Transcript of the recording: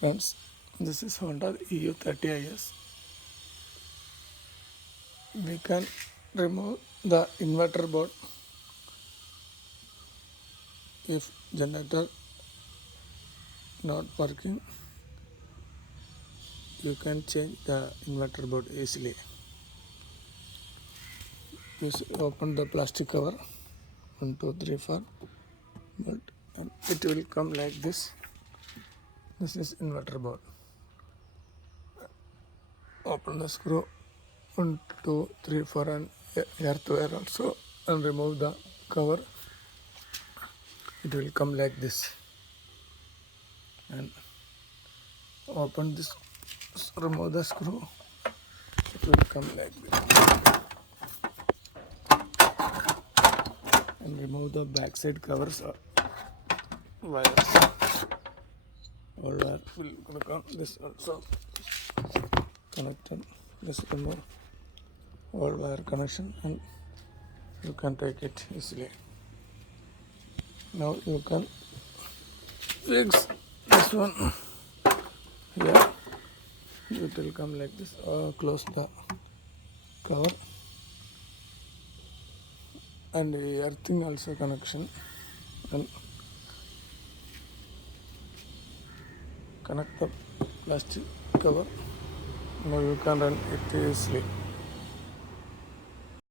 Friends, this is Honda eu30is. We can remove the inverter board if generator not working. You can change the inverter board easily. Please open the plastic cover 1, 2, 3, 4, but and it will come like this. This is inverter board. Open the screw 1, 2, 3, 4 and earth wire also and remove the cover. It will come like this. And open this, remove the screw. It will come like this. And remove the backside covers or wires. All wire will come. This also connected. This remove all wire connection and you can take it easily. Now you can fix this one here. It will come like this. Close the cover and the earthing also connection and connect the plastic cover. Now you can run it easily.